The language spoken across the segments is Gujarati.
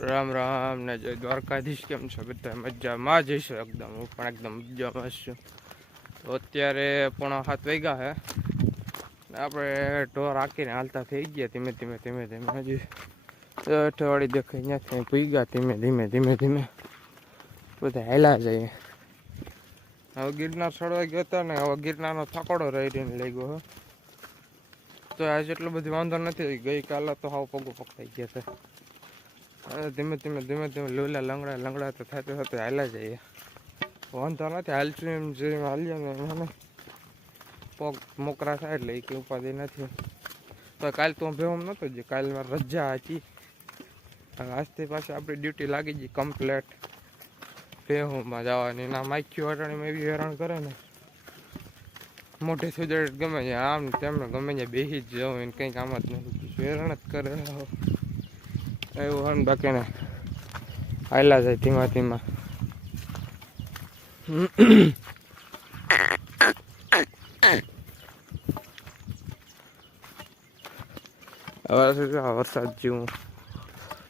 રામ રામ ને જય દ્વારકાધીશ. કેમ છો બધા? મજામાં જઈશું એકદમ. હું પણ એકદમ મજામાં છું. તો અત્યારે 6:30 વાગ્યા છે. આપણે ઢોર હાંકીને હાલતા થઈ ગયા ધીમે ધીમે ધીમે ધીમે. હજી અઠવાડિયે દેખાય ત્યાંથી ભૂગ્યા ધીમે ધીમે ધીમે ધીમે બધા હાલ્યા જઈએ. હવે ગિરનાર ચડવા ગયા હતા ને, હવે ગિરનારનો થાકોડો રહી રહીને લઈ ગયો. તો આજે એટલો બધી વાંધો નથી. ગઈકાલે તો હાવ પગો પકડાઈ ગયા હતા. ધીમે ધીમે ધીમે ધીમે લોલા લંગડા લંગડા તો થતું થતું હાલ્યા જઈએ. વાંધો નથી. હાલશું એમ જેમ હાલીએ ને એને પગ મોકરા થાય એટલે એ કંઈ ઉપાધિ નથી. તો કાલે તો હું ભેગું નહોતો જ. કાલે મારી રજા હતી. આજથી પાછી આપણી ડ્યુટી લાગી ગઈ કમ્પ્લેટ. ભેહુમાં જવાની ના માખ્યું અટાણીમાં એવી હેરાન કરે ને, મોટી સુજડ ગમે છે આમ તેમને ગમે ત્યાં બેસી જ જાઉં એને કંઈક આમ જ નથી, હેરાન જ કરે એવું હોય ને. બાકીને હાલ્યા જાય ધીમા ધીમા. હવે વરસાદ જેવું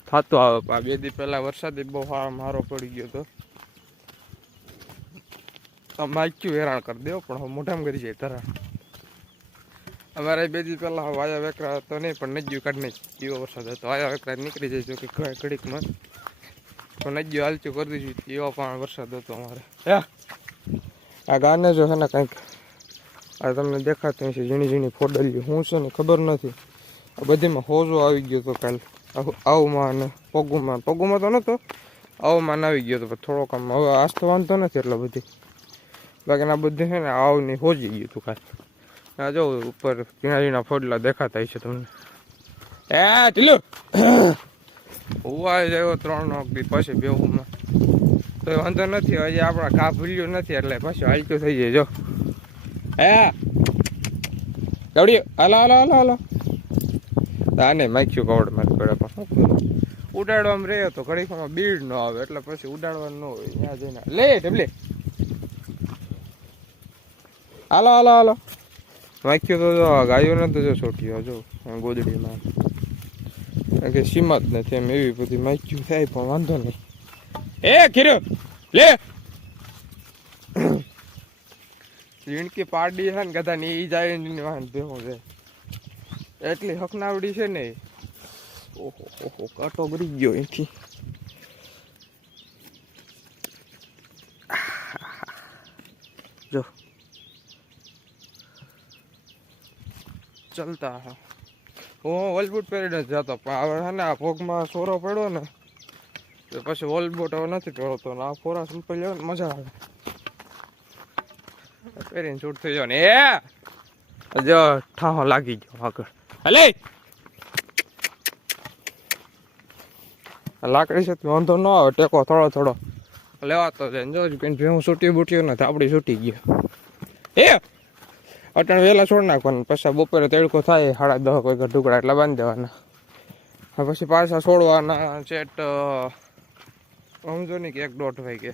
થતું આવે. આ 2 દી પહેલા વરસાદ બહુ મારો પડી ગયો હતો. માખ્યું હેરાન કરી દેવો પણ હવે મોઢામાં કરી જાય તરા. અમારે 2 દી પહેલાં વાયા વેકરા હતો નહીં, પણ નજ્યું કાઢી નાખી. એવો વરસાદ હતો. વાયા વેકરા નીકળી જાય કે ઘડીકમાં, તો નજ્યું હાલચું કરી દીધું. એવો પણ વરસાદ હતો અમારે. આ ગાને જો છે ને કંઈક આ તમને દેખાતું છે ઝીણી ઝીણી ફોડલ્યું શું છે ને ખબર નથી. આ બધીમાં હોજો આવી ગયો હતો કાલે. આવમાં અને પગુમાં તો નહોતો, આવમાં આવી ગયો હતો થોડોક. આમ હવે આજ તો વાંધો નથી એટલો બધી. બાકી આ બધું છે ને આવની હોજી ગયું હતું કાલે. આ જો ઉપર ઝીણા ઝીણા ફોડલા દેખાતા છે તમને. ઢીલો હોવા આવ્યો 3 નોકરી પછી બેહુમાં તો વાંધો નથી. હજી આપણા ઘા ભૂલ્યું નથી એટલે પાછું હાલતું થઈ જાય. જો ગવડી હાલો હાલો હાલો હાલો. આને માખ્યું કવડ મારી પડે પણ શું કરું, ઉડાડવામાં રહે તો ઘડીકમાં બીડ ન આવે એટલે પછી ઉડાડવાનું ન હોય. ત્યાં જઈને લે ઢબલે હાલો હાલો હાલો. માખ્યું તો જો ગાયોને તો જો છોટ્યો જો ગોદડીમાં કે સીમત નથી એમ એવી બધી માખ્યું થાય પણ વાંધો નહીં. ખીરો લે ઝીણકી પાડી છે ને કદા ને એ જાય વાહન ભેગો છે એટલી હકનાવડી છે ને. ઓહો ઓહો કાંટો ગરી ગયો એથી. જો ચાલતા હા હું વોલબૂટ પહેરીને જ જતો, પણ હવે છે ને આ પગમાં સોરો પડ્યો ને તો પછી વોલબૂટ હવે નથી પહેરતો. આ ફોરા સિમ્પલ લેવો ને મજા આવે પહેરીને શૂટ થઈ જાવ ને. જો ઠાહો લાગી ગયો આગળ. હલે લાકડી છે વાંધો ન આવે, ટેકો થોડો થોડો લેવાતો જાય. જો ભેહું છૂટી બૂટ્યું નથી, આપડી છૂટી ગયો. અટાણે વહેલા છોડ નાખવાનું, પછી બપોરે તડકો થાય 10:30 વાગે ઢુકડા એટલે બાંધી દેવાના. પછી પાછા છોડવાના ચેટ સમજો નહીં કે 1-1.5 વાગે.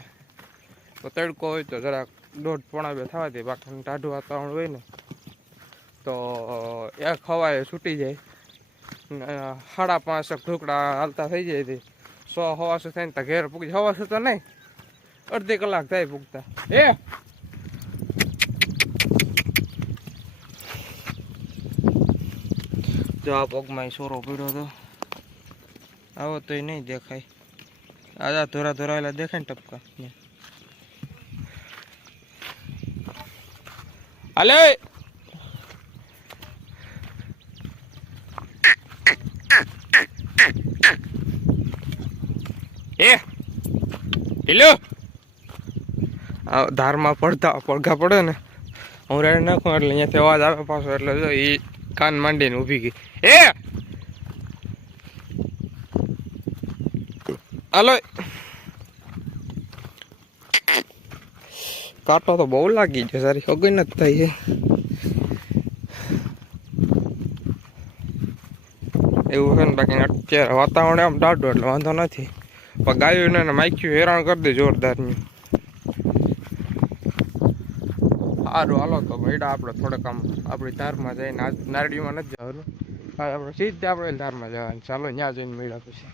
તો તડકો હોય તો જરાક 1:30-1:30 થવા દે. બાકી ટાઢું વાતાવરણ હોય ને તો 1 હવાએ છૂટી જાય. 5:30 ઢોકળા હાલતા થઈ જાય. 100-1:15 થાય ને તો ઘેર પૂગી. 1:15 તો નહીં, અડધી કલાક થાય પૂગતા. જો આ પગમાં સોરો પીડ્યો હતો. આવો તો નહીં દેખાય. આ ધોરા ધોરાયેલા દેખાય ને ટપકા. હાલે ઢીલો ધારમાં પડઘા પડે ને હું રેડ નાખું એટલે અહીંયાથી અવાજ આવે પાછો. એટલે જો એ કાન માંડીને ઊભી ગઈ. હાલો કાંટો તો બહુ લાગી ગયો. સારી હગઈ નથી થાય છે એવું છે ને. બાકી અત્યારે વાતાવરણ આમ ટાઢું એટલે વાંધો નથી. પણ ગાયોને માખ્યું હેરાન કરી દે જોરદારની. સારું હાલો તો ભાઈડા આપણે થોડેક આમ આપણી ધારમાં જઈને નારડીમાં નથી જવાનું. આપણે સીધા આપણે ધારમાં જવાનું. ચાલો ત્યાં જઈને મળ્યા પછી.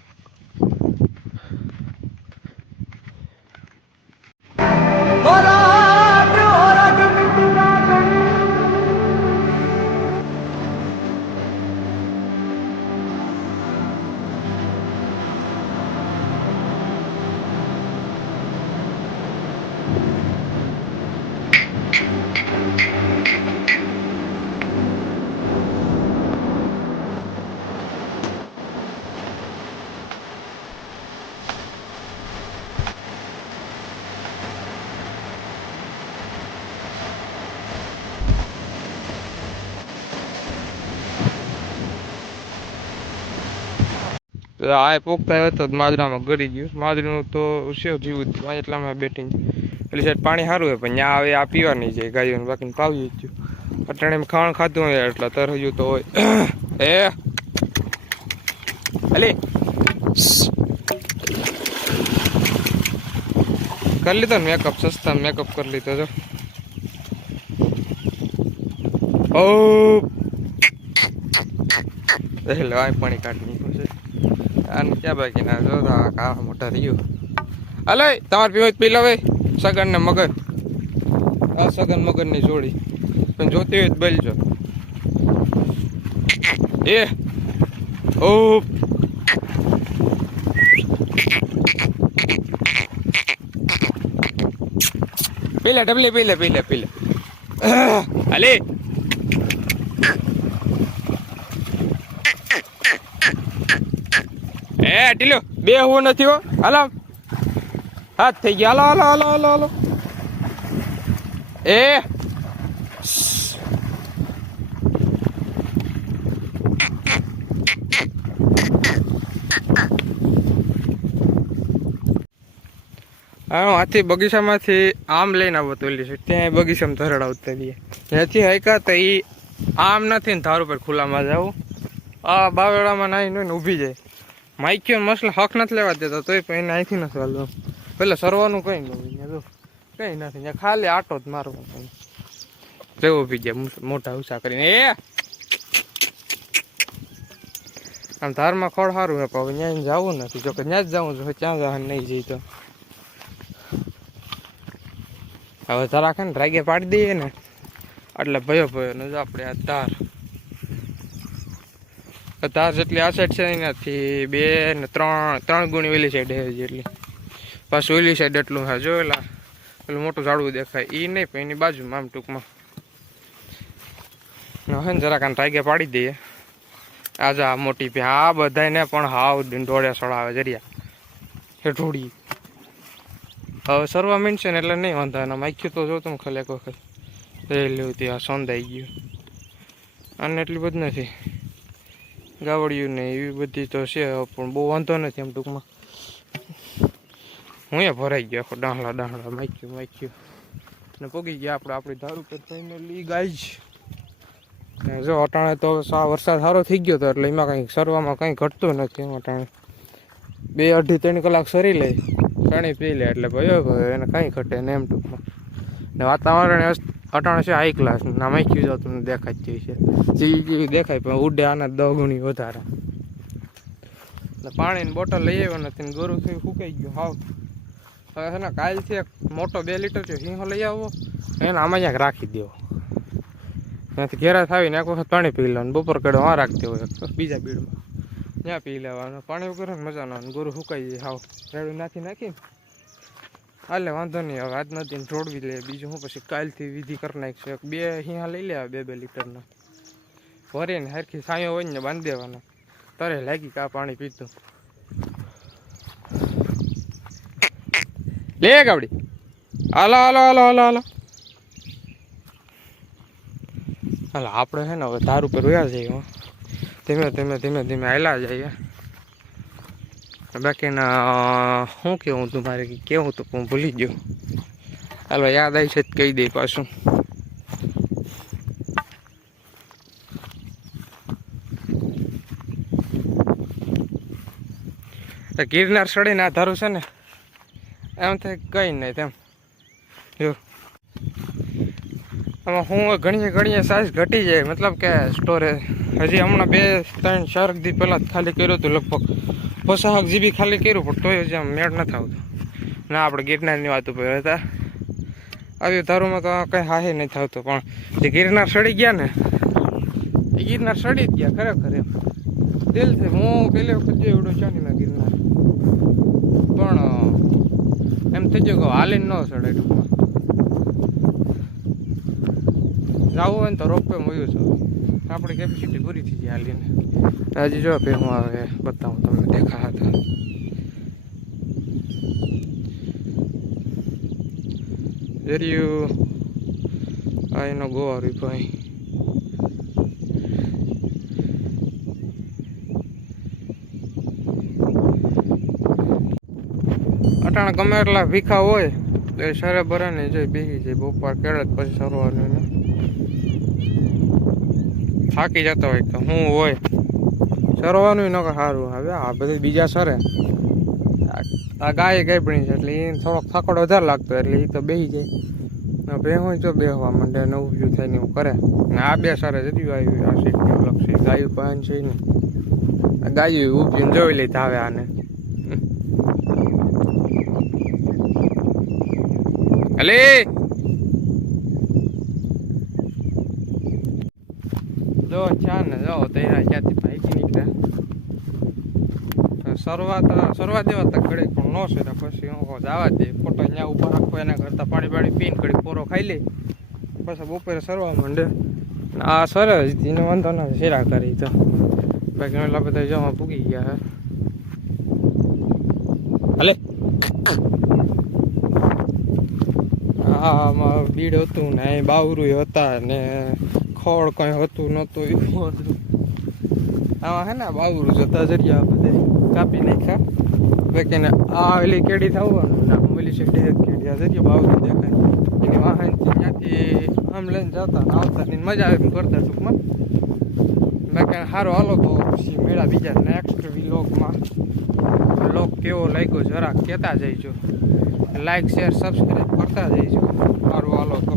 આ પોખતા હતો માદરામાં ગળી ગયું. માદરીનું તો સેવ જીવું જ થયું એટલામાં બેઠી એટલે સાઈડ પાણી સારું હોય પણ ત્યાં હવે આ પીવા નહીં જાય ગાયોને બાકીને પાવી જ ગયું. અટાણે ખાણ ખાધું હોય એટલે તરહ્યું તો હોય. એ અલી કરી લીધો ને મેકઅપ, સસ્તા મેકઅપ કરી લીધો જો. ઓ એટલે આ પાણી કાઢી નીકળ્યું છે. આને ક્યાં બાકી ના જો કાળા મોટા રહ્યું. હાલો તમારે પીવો પી લો ભાઈ. સગન ને મગન, આ સગન મગન ની જોડી પણ જોતી હોય તો બોલજો. એ ઓ પી લે ડબલી, પી લે પી લે પી લે. હાલે એ ટીલો બે હું નથી હો. હાલો હાથ થઈ ગયા. હાલો હાલો હાલો હાલો હાલો. એ આથી બગીચામાંથી આમ લઈને આવો તો છે ત્યાં બગીચામાં ધરડ આવતા રહીએ. ત્યાંથી હાઈકા તો એ આમ નથી ને ધાર ઉપર ખુલ્લામાં જવું. આ બાવેડામાં નાઈને ને ઊભી જાય. માઇક્યો મસલા હક નથી લેવા દેતા તોય પણ એને અહીંથી નથી હાલવું. પેલા સરવાનું કઈ નહીં કઈ નથી, ત્યાં ખાલી આટો જ મારવાનો. જેવો ઊભી ગયા મોટા ઉષા કરીને. એ આમ ધારમાં ખોળ સારું હે પણ ત્યાં જવું નથી. જો કે ત્યાં જ જવું જોઈએ, ત્યાં જવાનું નહીં જઈ તો હવે ધરાખે ને રાગે પાડી દઈએ ને એટલે ભયો ભયો ને આપણે આ તાર જેટલી આ સાઈડ છે એનાથી 2 ને 3 ગુણી ઓલી સાઈડ જેટલી. પાછું ઓલી સાઈડ એટલું હા જોયેલા પેલું મોટું ઝાડવું દેખાય એ નહીં પણ એની બાજુમાં આમ ટૂંકમાં હવે ને જરાક આને રાગે પાડી દઈએ. આજે આ મોટી પે આ બધાને પણ હાવ ઢોળ્યા સળાવે જરિયા એ ઢોળી. હવે સરવા મીનશે ને એટલે નહીં વાંધો. એના માખ્યું તો જો તમે ખાલી એક વખત એ લેવું ત્યાં સંધાઈ ગયું. અને એટલી બધી નથી ગાવડિયું ને એવી બધી તો છે પણ બહુ વાંધો નથી. એમ ટૂંકમાં હું એ ભરાઈ ગયો આખો ડાહલા ડાહલા માખ્યું ને પોગી ગયા આપણે આપણી ધારું પર ફાઇનલી ગાય જ. જો અટાણે તો વરસાદ સારો થઈ ગયો હતો એટલે એમાં કંઈ સરવામાં કંઈ ઘટતું નથી. એમ અટાણે 2-2.5-3 કલાક સરી લે પાણી પી લે એટલે ભયો એને કાંઈ ઘટે ને એમ ટૂંકમાં. ને વાતાવરણ અટાણે છે હાઈ ક્લાસ. ના માખ્યું તો તમને દેખાય જ છે જેવી દેખાય પણ ઉડે આના 10 ગણી વધારે. ને પાણીની બોટલ લઈ આવ્યો નથી ને ગોરું થયું ફૂંકાઈ ગયું હાવ. હવે છે ને કાલથી એક મોટો 2 લીટર છે સિંહો લઈ આવો એને આમાં ક્યાંક રાખી દેવો. ત્યાંથી ઘેરા થાવીને એક વખત પાણી પી લેવાનું. બપોર કેડો આ રાખતી હોય બીજા બીડમાં ત્યાં પી લેવાનું. પાણી વગર મજા ના આવે. ગોરું સુકાઈ જાય હાવ રેડું નાખીને હાલે વાંધો નહીં. હવે આજ નથી જોડવી લે બીજું હું પછી કાલથી વિધિ કરી નાખીશું. 2 હિંહા લઈ લેવા 2-2 લીટરના ભરીને હરખી સાયો હોય ને બાંધી દેવાના. તરે લાગી કા પાણી પીતું લે ગાવડી. હાલો હાલો હાલો હાલો હાલો હાલો. આપણે છે ને હવે ધાર ઉપર વયા જઈએ. ધીમે ધીમે ધીમે ધીમે હાલા જઈએ. બાકીના શું કેવું તું મારે કેવું તો હું ભૂલી ગયો. હાલો યાદ આવી છે કહી દઈ પાછું. ગિરનાર ચડીને આ ધારું છે ને એમ થાય કંઈ નહીં તેમ. જો આમાં હું ઘણીએ સાઈઝ ઘટી જાય મતલબ કે સ્ટોરેજ હજી હમણાં 2-3-4 દી પહેલાં ખાલી કર્યું હતું લગભગ. 50 GB ખાલી કર્યું પણ તોય જ આમ મેળ નથી આવતો. ના આપણે ગિરનારની વાત ઉપર હતા આવી ધારુમાં તો કંઈ હાહે નથી થતો, પણ જે ગિરનાર સડી ગયા ને એ ગિરનાર સડી જ ગયા ખરેખર એમ દિલથી. હું પહેલી વખત જે એવડો ચાંદીના ગિરનાર પણ એમ થઈ ગયું કે હાલીને ન સડે. ટૂંકમાં જવું હોય ને તો રોપવે મળ્યું છે, આપણી કેપેસિટી પૂરી થઈ જાય હાલીને. હજી જો ભેગું આવે બતાવું તમને દેખા હતા. જરિયું આ એનો ગોવારી ભાઈ અટાણે ગમે એટલા ભીખા હોય તો એ સરે બરે ને જઈ બેસી જાય બપોર કેળે પછી સરવાનું થાકી જતા હોય તો હું હોય સરવાનું ન સારું. હવે આ બધી બીજા સરે આ ગાય ગાયપણી છે એટલે એને થોડોક થાકડો વધારે લાગતો એટલે એ તો બેસી જાય. બે હોય તો બેસવા માંડે ને ઊભું થાય ને એવું કરે ને. આ બે સરે જતી આવ્યું આ શીખવું લક્ષી ગાયું પાન છે ને ગાયું ઊભી જોઈ લેતા આવે આને. અલે જો ચા ને જાઓ તૈયાર ક્યાંથી ભાઈ નીકળ્યા સરવા દેવા તા ઘડી પણ ન સરે પછી હું જવા દે ફોટો અહીંયા ઉભા રાખો એના કરતાં પાણી પીને ઘડી પોરો ખાઈ લે પછી બપોરે સરવા માંડે. આ સરે જ એને વાંધો ના શેરા કરી તો બાકી એટલા બધા જવા પૂગી ગયા હે. હાલે આમાં બીડ હતું ને બાવરું હતા ને ખોળ કંઈ હતું નહોતું એવું હતું. આમાં હે ને બાવરું જતા જરિયા બધે કાપી નાખ્યા. બાકીને આ ઓલી કેડી થવાનું ને ઓલી છે કેડી આ જરિયા બાવરું દેખાય એની વાહન ત્યાંથી આમ લઈને જતા આવતા ને મજા આવે કરતા ટૂંકમાં. બાકી સારું હાલો તો પછી મેળા બીજા નેક્સ્ટ વ્લોગમાં. વ્લોગ કેવો લાગ્યો જરાક કહેતા જઈજો, લાઈક શેર સબસ્ક્રાઈબ કરતા જઈજો. સારું હાલો તો.